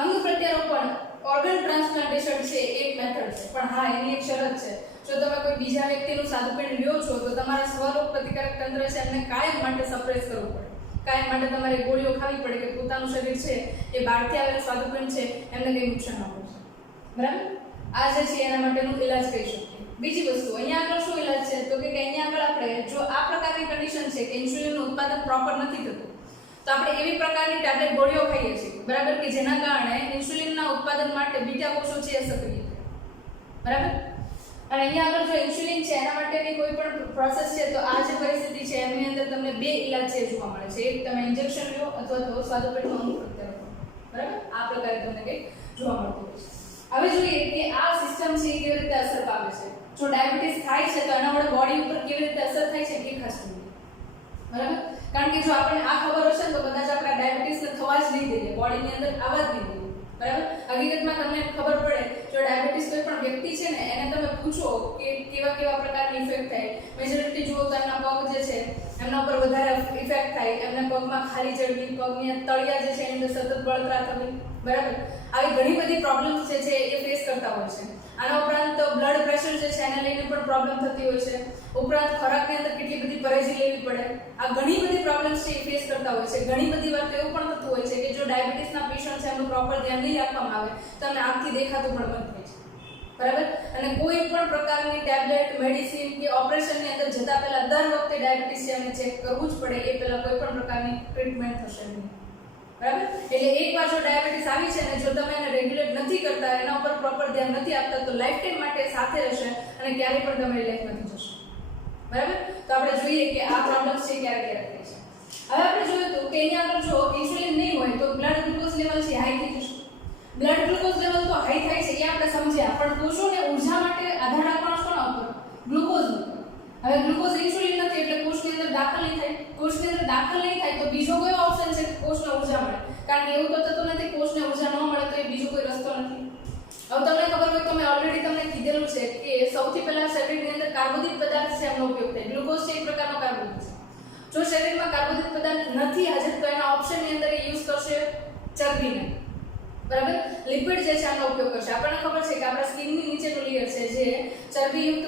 અંગ પ્રત્યારોપણ ઓર્ગન ટ્રાન્સપ્લાન્ટેશન છે એક મેથડ છે, પણ હા એની એક શરત છે. જો તમે કોઈ બીજા વ્યક્તિનું સાદુપિંડ લ્યો છો તો તમારા સ્વરોગ પ્રતિકારક તંત્ર છે એમને કાયમ માટે સપ્રેસ કરવું પડે. કાયમ માટે તમારે ગોળીઓ ખાવી પડે કે પોતાનું શરીર છે એ બહારથી આવેલું સ્વાદુપિંડ છે એમને કંઈ નુકસાન ન પહોંચે. બરાબર? આ જે છે એના માટેનું ઇલાજ કહી શકીએ. બીજી વસ્તુ અહીંયા આગળ શું ઇલાજ છે તો કે અહીંયા આગળ આપણે જો આ પ્રકારની કન્ડિશન છે કે ઇન્સ્યુલિનનું ઉત્પાદન પ્રોપર નથી થતું તો આપણે એવી પ્રકારની ટેબ્લેટ ગોળીઓ ખાઈએ છીએ, બરાબર, કે જેના કારણે ઇન્સ્યુલિનના ઉત્પાદન માટે બીટા કોષો છે એ સક્રિય થાય. બરાબર? અને અહીંયા આગળ જો ઇન્સ્યુલિન છે એના માટેની કોઈ પણ પ્રોસેસ છે તો આ જે પરિસ્થિતિ છે એની અંદર તમને બે ઇલાજ છે જોવા મળે છે. એક તમે ઇન્જેક્શન લો અથવા તો સ્વાદુપિંડનું અંગ પ્રત્યારોપણ. બરાબર? આ પ્રકારે તમને કંઈક જોવા મળતું હોય છે. હવે જોઈએ કે આ સિસ્ટમ છે એ કેવી રીતે અસર પામે છે. જો ડાયાબિટીસ થાય છે તો એના વડે બોડી ઉપર કેવી રીતે અસર થાય છે એ ખાસ જોઈએ. બરાબર? કારણ કે જો આપણને આ ખબર હશે તો કદાચ આપણે ડાયાબિટીસને થવા જ નહીં દઈએ, બોડીની અંદર આવવા જ નહીં દઈએ. બરાબર? હકીકતમાં તમને ખબર પડે જો ડાયાબિટીસ કોઈ પણ વ્યક્તિ છે ને એને તમે પૂછો કે કેવા કેવા પ્રકારની ઇફેક્ટ થાય, મેજોરિટી જુઓ તો એમના પગ જે છે એમના ઉપર વધારે ઇફેક્ટ થાય, એમના પગમાં ખાલી ચડવી, પગની તળિયા જે છે એની અંદર સતત બળતરા થવી. બરાબર? આવી ઘણી બધી પ્રોબ્લેમ્સ જે છે એ ફેસ કરતા હોય છે. આના ઉપરાંત બ્લડ પ્રેશર જે છે એને લઈને પણ પ્રોબ્લેમ થતી હોય છે. ઉપરાંત ખોરાકની અંદર કેટલી બધી પરેજી લેવી પડે. આ ઘણી બધી પ્રોબ્લેમ્સ છે એ ફેસ કરતા હોય છે. ઘણી બધી વાર તો એવું પણ થતું હોય છે કે જો ડાયાબિટીસના પેશન્ટ છે એમનું પ્રોપર ધ્યાન નહીં રાખવામાં આવે તો એમને આંખથી દેખાતું પણ બંધ થાય છે. બરાબર? અને કોઈ પણ પ્રકારની ટેબ્લેટ, મેડિસિન કે ઓપરેશનની અંદર જતા પહેલા દર વખતે ડાયાબિટીસ છે એમને ચેક કરવું જ પડે. એ પહેલા કોઈ પણ પ્રકારની ટ્રીટમેન્ટ થશે નહીં. બરાબર? એટલે એકવાર જો ડાયાબિટીસ આવી છે ને જો તમે એને રેગ્યુલેટ નથી કરતા, એના ઉપર પ્રોપર ધ્યાન નથી આપતા તો લાઈફ ટાઈમ માટે સાથે રહેશે અને ક્યારેય પણ તમારી લાઈફમાંથી જશે. બરાબર? તો આપણે જોઈએ કે આ પ્રોબ્લેમ્સ છે ક્યારે ક્યારે થાય છે. હવે આપણે જોયું તો કે અહીંયા આગળ જો ઇન્સ્યુલિન નહીં હોય તો બ્લડ ગ્લુકોઝ લેવલ છે હાઈ થઈ જશે. બ્લડ ગ્લુકોઝ લેવલ તો હાઈ થાય છે એ આપણે સમજ્યા, પણ કોષોને ઊર્જા માટે આધાર આપવાનો કોના ઉપર? ગ્લુકોઝ ઉપર. હવે ગ્લુકોઝ ઇન્સ્યુલિન નથી એટલે કોષની અંદર દાખલ નહીં થાય. કોષની અંદર દાખલ નહીં થાય તો બીજો કયો ઓપ્શન છે કે કોષને ઊર્જા મળે? કારણ કે એવું તો થતું નથી કોષને ઊર્જા ન મળે તો એ બીજો કોઈ રસ્તો નથી. હવે તમને ખબર હોય તો મેં ઓલરેડી તમને કીધેલું છે કે સૌથી પહેલા શરીરની અંદર કાર્બોદિત પદાર્થ છે એમનો ઉપયોગ થાય. ગ્લુકોઝ છે એક પ્રકારનો કાર્બોદિત છે. જો શરીરમાં કાર્બોદિત પદાર્થ નથી હાજર તો એના ઓપ્શનની અંદર એ યુઝ કરશે ચરબીને. બરાબર? લિપિડ જે છે એનો ઉપયોગ કરશે. આપણને ખબર છે કે આપણા સ્કિનની નીચેનું લેયર છે જે ચરબીયુક્ત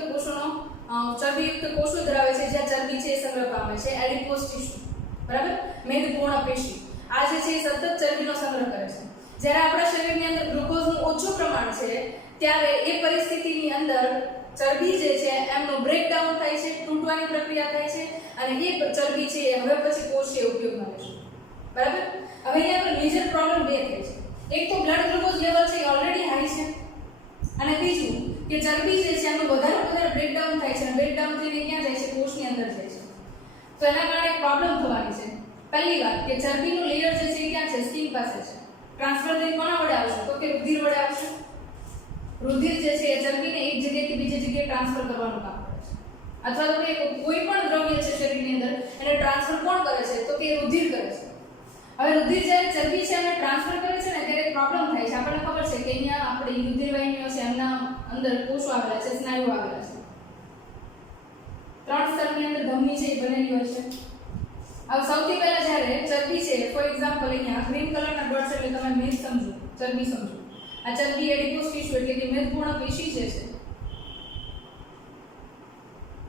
કોષો ધરાવે છે, જ્યાં ચરબી છે એ સંગ્રહ પામે છે, એડિપોઝ ટિશ્યુ. બરાબર? મેદપૂર્ણ પેશી આ જે છે એ સતત ચરબીનો સંગ્રહ કરે છે. જ્યારે આપણા શરીરની અંદર ગ્લુકોઝનું ઓછું પ્રમાણ છે ત્યારે એ પરિસ્થિતિની અંદર ચરબી જે છે એમનું બ્રેકડાઉન થાય છે, તૂટવાની પ્રક્રિયા થાય છે અને એ ચરબી છે એ હવે પછી કોષ છે ઉપયોગમાં લેશે. બરાબર? હવે અહીંયા આપણે મેજર પ્રોબ્લેમ બે થાય છે. એક તો બ્લડ ગ્લુકોઝ લેવલ છે એ ઓલરેડી હાઈ છે અને બીજું કે ચરબી જે છે એનું વધારે બ્રેકડાઉન થાય છે અને બ્રેકડાઉન થઈને ક્યાં જાય છે? કોષની અંદર જાય છે. તો એના કારણે એક પ્રોબ્લેમ થવાની છે. પહેલી વાત કે ચરબીનું લેયર જે છે એ ક્યાં છે? સ્કિન પાસે છે. ટ્રાન્સફર થઈ કોના વડે આવશે? તો કે રુધિર વડે આવશે. રુધિર જે છે એ ચરબીને એક જગ્યાએથી બીજી જગ્યાએ ટ્રાન્સફર કરવાનું કામ કરે છે. અથવા તો કે કોઈ પણ દ્રવ્ય છે શરીરની અંદર એને ટ્રાન્સફર કોણ કરે છે? તો કે રુધિર કરે છે. હવે રુધિર જ્યારે ચરબી છે એને ટ્રાન્સફર કરે છે ને ત્યારે પ્રોબ્લેમ થાય છે. આપણને ખબર છે કે અહીંયા આપણી રુધિર વાહિનીઓ છે એમના અંદર કોષો આવેલા છે, સ્નાયુઓ આવેલા છે. 3 સ્તરની અંદર ધમની છે એ બનેલી હોય છે. હવે સૌથી પહેલા જ્યારે ચરબી છે, ફોર એક્ઝામ્પલ અહીંયા ગ્રીન કલરના ડોટ્સ એટલે તમે મેદ સમજો, ચરબી સમજો. આ ચરબી એડિપોઝ ટિશ્યુ એટલે કે મેદપૂર્ણ પેશી જે છે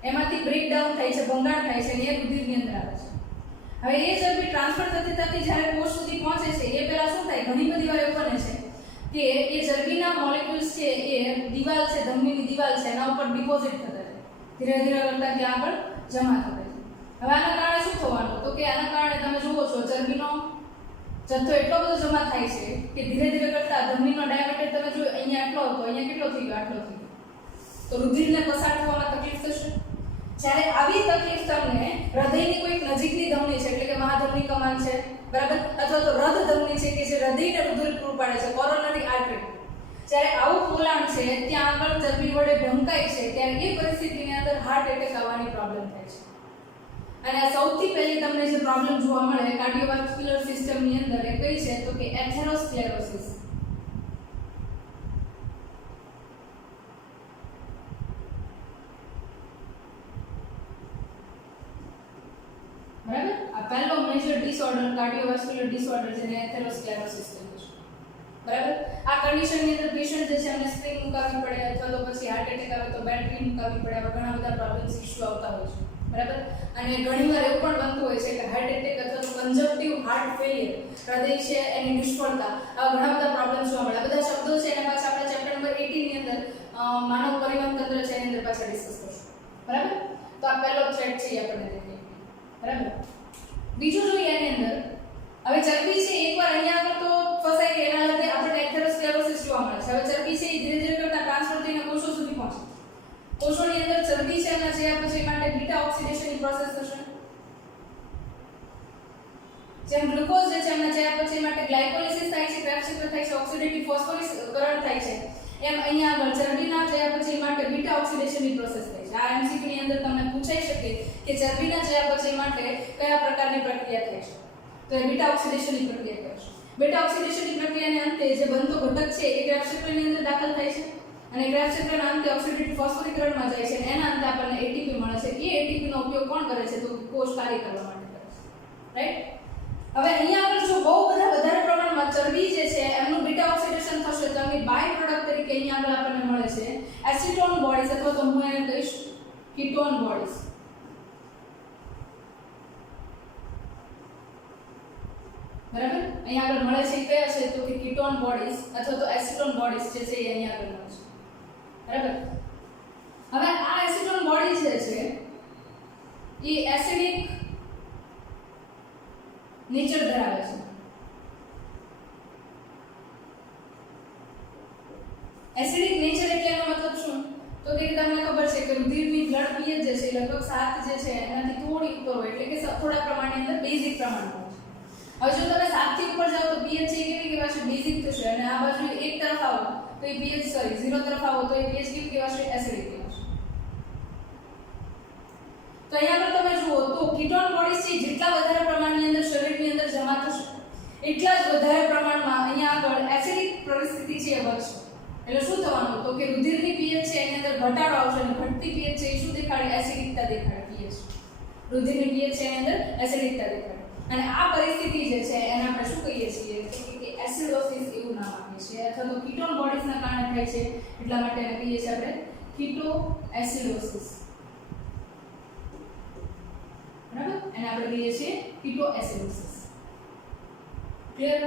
એમાંથી બ્રેકડાઉન થાય છે, ભંગાણ થાય છે અને એ રુધિરની અંદર આવે છે. હવે એ ચરબી ટ્રાન્સફર થતી જ્યારે કોષ સુધી પહોંચે છે એ પહેલા શું થાય? ઘણી બધી વાર એવું બને છે કે એ ચરબીના મોલેક્યુલ્સ છે એ દિવાલ છે, ધમનીની દિવાલ છે એના ઉપર ડિપોઝિટ થતા જાય, ધીરે ધીરે કરતા ત્યાં આગળ જમા થતા જાય. હવે આના કારણે શું થવાનું? તો કે આના કારણે તમે જુઓ છો ચરબીનો જથ્થો એટલો બધો જમા થાય છે કે ધીરે ધીરે કરતા ધમનીનો ડાયામીટર તમે જો અહીંયા આટલો હતો, અહીંયા કેટલો થઈ ગયો? આટલો થઈ ગયો. તો રુધિરને પસાર થવામાં તકલીફ થશે. જ્યારે આવી તકલીફ તમને હૃદયની કોઈક નજીકની ધમની છે એટલે કે મહાધમની કમાન છે, બરાબર, અથવા તો હૃદ ધમની છે કે જે હૃદયને રુધિર પૂરું પાડે છે, કોરોનરી આર્ટરી, જ્યારે આવું પોલાણ છે ત્યાં આગળ ચરબી વડે ઢંકાય છે ત્યારે એ પરિસ્થિતિની અંદર હાર્ટ એટેક આવવાની પ્રોબ્લેમ થાય છે. અને સૌથી પહેલી તમને જે પ્રોબ્લેમ જોવા મળે કાર્ડિયોવાસ્ક્યુલર સિસ્ટમની અંદર એ કઈ છે? તો કે એથેરોસ્ક્લેરોસિસ. બરાબર? આ પહેલો મેજર ડિસઓર્ડર કાર્ડિયોવાસ્ક્યુલર ડિસઓર્ડર જેને એથેરોસ્ક્લેરોસિસ કહે છે. બરાબર. આ કન્ડિશનની અંદર પેશન્ટ જે છે એમને સ્પ્રિંગ મુકાવવી પડે અથવા તો પછી હાર્ટ એટેક આવે તો બેટરી મુકાવવી પડે. આવા ઘણા બધા પ્રોબ્લેમ્સ ઇશ્યુ આવતા હોય છે. બરાબર. અને ઘણીવાર એવું પણ બનતું હોય છે કે હાર્ટ એટેક અથવા તો કન્જક્ટિવ હાર્ટ ફેલિયર, હૃદય છે એની નિષ્ફળતા, આવા ઘણા બધા પ્રોબ્લેમ્સ જોવા મળે. બધા શબ્દો છે એના પાછા આપણે ચેપ્ટર નંબર 18 ની અંદર માનવ પરિવહન તંત્ર છે એની અંદર પાછા ડિસ્કસ કરશું. બરાબર. તો આ પહેલો થ્રેડ છે એ આપણે દેખીએ. બરાબર. બીજું જોઈએ એની અંદર હવે ચરબી છે એકવાર અહીંયા આગળ તો ફસાઈ ગઈ એના લીધે આપણે એથેરોસ્ક્લેરોસિસ જોવા મળે છે. હવે ચરબી છે એ ધીરે ધીરે કરતા ટ્રાન્સફર થઈને કોષો સુધી પહોંચે. કોષોની અંદર ચરબી છે એના ચયાપચય માટે બીટા ઓક્સિડેશનની પ્રોસેસ થશે. જેમ ગ્લુકોઝ જે છે એના ચયાપચય માટે ગ્લાયકોલિસિસ થાય છે, ક્રેબ્સ ચક્ર થાય છે, ઓક્સિડેટિવ ફોસ્ફોરિકરણ થાય છે, એમ અહીંયા આગળ ચરબીના ચયાપચય માટે બીટા ઓક્સિડેશનની પ્રોસેસ થાય છે. આ એમસીક્યુ ની અંદર તમને પૂછાઈ શકે કે ચરબીના ચયાપચય માટે કયા પ્રકારની પ્રક્રિયા થાય છે, તો એ બીટા ઓક્સિડેશનની પ્રક્રિયા કરશે. બીટા ઓક્સિડેશનની પ્રક્રિયાને અંતે જે બનતો ઘટક છે એ ક્રેબ્સ ચક્રની અંદર દાખલ થાય છે અને ક્રેબ્સ ચક્રના અંતે ઓક્સિડેટિવ ફોસ્ફોરિકરણમાં જાય છે અને એના અંતે આપણને એટીપી મળે છે. એ એટીપી નો ઉપયોગ કોણ કરે છે, તો કોષ કાર્ય કરવા માટે કરે છે. રાઈટ. હવે અહીંયા આગળ જો બહુ વધારે પ્રમાણમાં ચરબી જે છે એમનું બીટા ઓક્સિડેશન થશે તો એની બાય પ્રોડક્ટ તરીકે અહીંયા આગળ આપણને મળે છે એસિટોન બોડીઝ અથવા તો હું એને કહીશ કીટોન બોડીઝ. બરાબર. અહીંયા આગળ મળે છે કયા છે, તો કે કીટોન બોડીઝ અથવા તો એસિટોન બોડીઝ જે છે એ અહીંયા આગળ મળે છે. બરાબર. હવે આ એસિટોન બોડી જે છે એ એસિડિક નેચર ધરાવે છે. એસિડિક નેચર એટલે એનો મતલબ શું, તો કે તમને ખબર છે કે રુધિરની બ્લડ પીએચ જે છે લગભગ 7 જે છે એનાથી થોડી ઉપર હોય એટલે કે થોડા પ્રમાણની અંદર બેઝિક પ્રમાણમાં હોય છે. હવે જો તમે 7 થી ઉપર જાઓ તો પીએચ છે કેવી કહેવાશે, બેઝિક થશે. અને આ બાજુ એક તરફ આવો તો એ પીએચ 0 તરફ આવો તો એ પીએચ કેવી કહેવાશે, એસિડિક કહેવાશે. તો અહીંયા આગળ તમે જુઓ તો કીટોન બોડીઝ છે જેટલા વધારે પ્રમાણની અંદર શરીરની અંદર જમા થશે એટલા જ વધારે પ્રમાણમાં અહીંયા આગળ એસિડિક પરિસ્થિતિ છે એ વધશે. એટલે શું થવાનું, તો કે રુધિરની પીએચ છે એની અંદર ઘટાડો આવશે અને ઘટતી પીએચ છે એ શું દેખાડે, એસિડિકતા દેખાડે. પીએચ રુધિરની પીએચ છે એની અંદર એસિડિકતા દેખાડે. અને આ પરિસ્થિતિ જે છે એને આપણે શું કહીએ છીએ, કે એસિડોસિસ એવું નામ આપીએ છીએ અથવા તો કીટોન બોડીઝના કારણે થાય છે એટલા માટે એને કહીએ છીએ આપણે કીટો એસિડોસિસ. બરાબર. એને આપણે કહીએ છીએ કીટો એસિડોસિસ. ક્લિયર.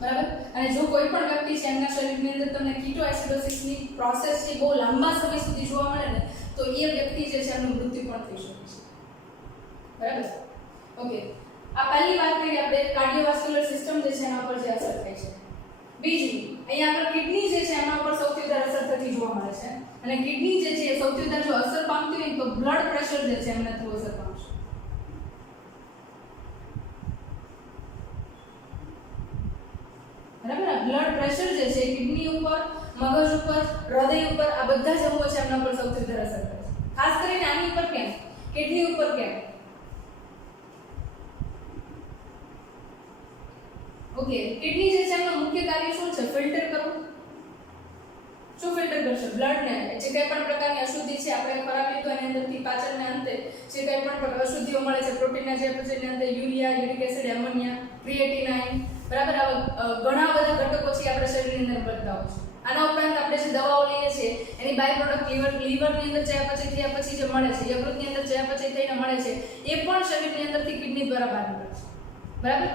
બરાબર. અને જો કોઈ પણ વ્યક્તિ છે એમના શરીરની અંદર તમને કીટો એસિડોસિસની પ્રોસેસ છે બહુ લાંબા સમય સુધી જોવા મળે ને તો એ વ્યક્તિ જે છે એનું મૃત્યુ પણ થઈ શકે છે. બરાબર. ઓકે. આ પહેલી વાત કરી આપણે કાર્ડિયોવાસ્ક્યુલર સિસ્ટમ જે છે એના પર જે અસર થાય છે. બીજું અહીંયા આગળ કિડની જે છે એના ઉપર સૌથી વધારે અસર થતી જોવા મળે છે અને કિડની જે છે સૌથી વધારે જો અસર પામતી હોય તો બ્લડ પ્રેશર જે છે એમના થ્રુ અસર પામશે. બરાબર. બ્લડ પ્રેશર જે છે કિડની ઉપર, મગજ ઉપર, હૃદય ઉપર આ બધા જ અંગો છે એમના પર સૌથી વધારે અસર કરે છે. ખાસ કરીને આની ઉપર કેમ, કિડની ઉપર કેમ. ઓકે. કિડની જે છે એનું મુખ્ય કાર્ય શું છે, ફિલ્ટર કરવું. શું ફિલ્ટર કરશે, બ્લડને, જે કંઈ પણ પ્રકારની અશુદ્ધિ છે આપણે ખોરાક લીધો એની અંદરથી પાચનને અંતે જે કંઈ પણ અશુદ્ધિઓ મળે છે પ્રોટીનના જે પછી અંદર urea, uric acid, ammonia, creatinine, બરાબર. ઘણા બધા ઘટકો છે આપણે શરીરની અંદર બનતા હોય છે. આના ઉપરાંત આપણે જે દવાઓ લઈએ છીએ એની બાય પ્રોડક્ટ લીવરની અંદર ચયાપચય થયા પછી જે મળે છે, યકૃતની અંદર ચયાપચય થઈને મળે છે એ પણ શરીરની અંદરથી કિડની દ્વારા બહાર નીકળે છે. બરાબર.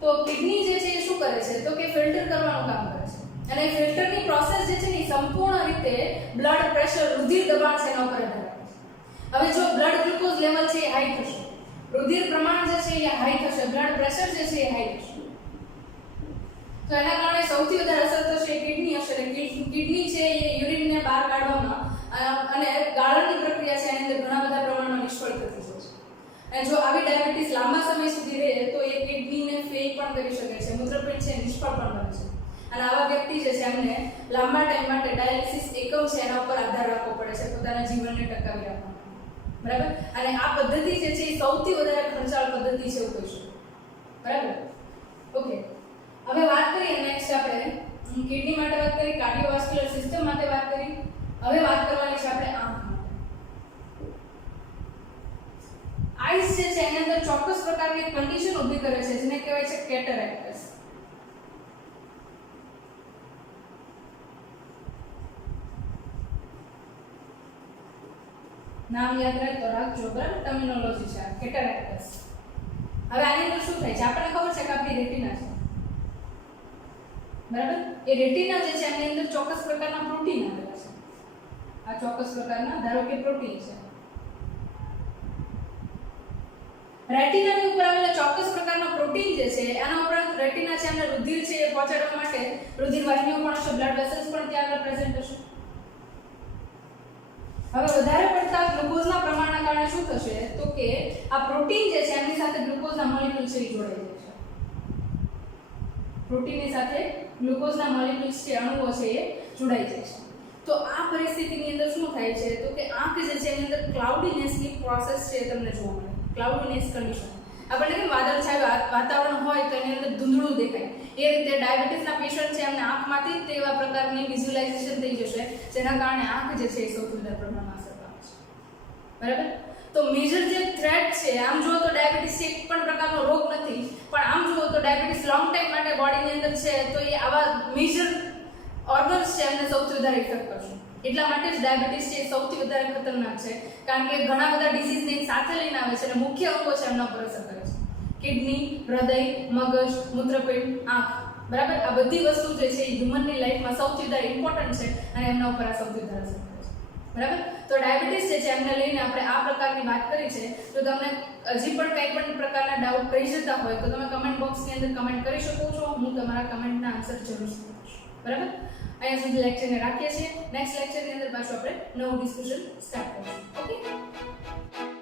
તો કિડની જે છે એ શું કરે છે, તો કે ફિલ્ટર કરવાનું કામ કરે છે અને ફિલ્ટરની પ્રોસેસ જે છે ને સંપૂર્ણ રીતે બ્લડ પ્રેશર, રુધિર દબાણ છે એના ઉપર આધાર રાખે છે. હવે જો બ્લડ ગ્લુકોઝ લેવલ છે એ હાઈ થશે, રુધિર પ્રમાણ જે છે એ હાઈ થશે, બ્લડ પ્રેશર જે છે એ હાઈ થશે, તો એના કારણે સૌથી વધારે અસર થશે કિડની અસર. કિડની છે એ યુરિનને બહાર કાઢવામાં અને ગાળણની પ્રક્રિયા છે એની અંદર ઘણા બધા પ્રમાણમાં નિષ્ફળ થતી હોય છે. અને જો આવી ડાયાબિટીસ લાંબા સમય સુધી રહે તો એ કિડનીને ફેલ પણ કરી શકે છે, મૂત્રપિંડ છે નિષ્ફળ પણ બને છે. અને આવા વ્યક્તિ જે છે એમને લાંબા ટાઈમ માટે ડાયાલિસિસ એકમ છે એના ઉપર આધાર રાખવો પડે છે પોતાના જીવનને ટકાવી રાખવા માટે. બરાબર. અને આ પદ્ધતિ જે છે એ સૌથી વધારે ખર્ચાળ પદ્ધતિ છે એવું કહી શકો. બરાબર. ઓકે. હવે વાત કરીએ નેક્સ્ટ આપણે કિડની માટે વાત કરી, કાર્ડિયોવાસ્ક્યુલર સિસ્ટમ માટે વાત કરી. હવે વાત કરવાની છે આપણે આંખ માટે. આઈસ જે છે એની અંદર ચોક્કસ પ્રકારની કન્ડિશન ઊભી કરે છે જેને કહેવાય છે કેટરેક્ટસ. નામ યાદ રાખજો બરાબર, ટર્મિનોલોજી છે આ કેટારેક્ટસ. હવે આની અંદર શું થાય છે આપણને ખબર છે કે આપણી રેટિના છે બરાબર. એ રેટિના જે છે એની અંદર ચોક્કસ પ્રકારના પ્રોટીન આવેલા છે. આ ચોક્કસ પ્રકારના ધારો કે પ્રોટીન છે. રેટિનાની ઉપર આવેલા ચોક્કસ પ્રકારના પ્રોટીન જે છે એના ઉપરાંત રેટિના છે એમને રુધિર છે એ પહોંચાડવા માટે રુધિર વાહિનીઓ પણ હશે, બ્લડ વેસલ્સ પણ ત્યાં આગળ પ્રેઝન્ટ હશે. હવે વધારે પડતા ગ્લુકોઝના પ્રમાણના કારણે શું થશે તો કે આ પ્રોટીન જે છે એની સાથે ગ્લુકોઝના મોલેક્યુલ છે એ જોડાઈ જશે. પ્રોટીનની સાથે ગ્લુકોઝના મોલેક્યુલ્સ છે અણુઓ છે એ જોડાઈ જશે. તો આ પરિસ્થિતિની અંદર શું થાય છે તો કે આંખ જે છે એની અંદર ક્લાઉડીનેસની પ્રોસેસ છે એ તમને જોવા મળે. ક્લાઉડીનેસ કન્ડિશન આપણને કેમ વાદળછાયું વાતાવરણ હોય તો એની અંદર ધૂંધળું દેખાય, એ રીતે ડાયાબિટીસના પેશન્ટ છે એમને આંખમાંથી તેવા પ્રકારની વિઝ્યુલાઇઝેશન થઈ જશે જેના કારણે આંખ જે છે એ સૌથી વધારે પ્રમાણમાં અસર પામે છે બરાબર. તો મેજર જે થ્રેટ છે આમ જુઓ તો ડાયાબિટીસ એક પણ પ્રકારનો રોગ નથી, પણ આમ જુઓ તો ડાયાબિટીસ લોંગ ટાઈમ માટે બોડીની અંદર છે તો એ આવા મેજર ઓર્ગન્સ છે એમને સૌથી વધારે ઇફેક્ટ કરશે. એટલા માટે જ ડાયાબિટીસ છે એ સૌથી વધારે ખતરનાક છે, કારણ કે ઘણા બધા ડિસીઝને સાથે લઈને આવે છે અને મુખ્ય અંગો છે એમના પર અસર કરે છે. કિડની, હૃદય, મગજ, મૂત્રપિંડ, આંખ બરાબર. આ બધી વસ્તુ જે છે એ હ્યુમનની લાઈફમાં સૌથી વધારે ઇમ્પોર્ટન્ટ છે અને એમના ઉપર આ સૌથી વધારે અસર કરે છે બરાબર. તો ડાયાબિટીસ જે છે એમને લઈને આપણે આ પ્રકારની વાત કરી છે. તો તમને હજી પણ કંઈ પણ પ્રકારના ડાઉટ રહી જતા હોય તો તમે કમેન્ટ બોક્સની અંદર કમેન્ટ કરી શકો છો. હું તમારા કમેન્ટના આન્સર જરૂર આપીશ બરાબર. અહીંયા સુધી લેક્ચરને રાખીએ છીએ. નેક્સ્ટ લેક્ચરની અંદર પાછું આપણે નવું ડિસ્કશન સ્ટાર્ટ કરીશું. ઓકે.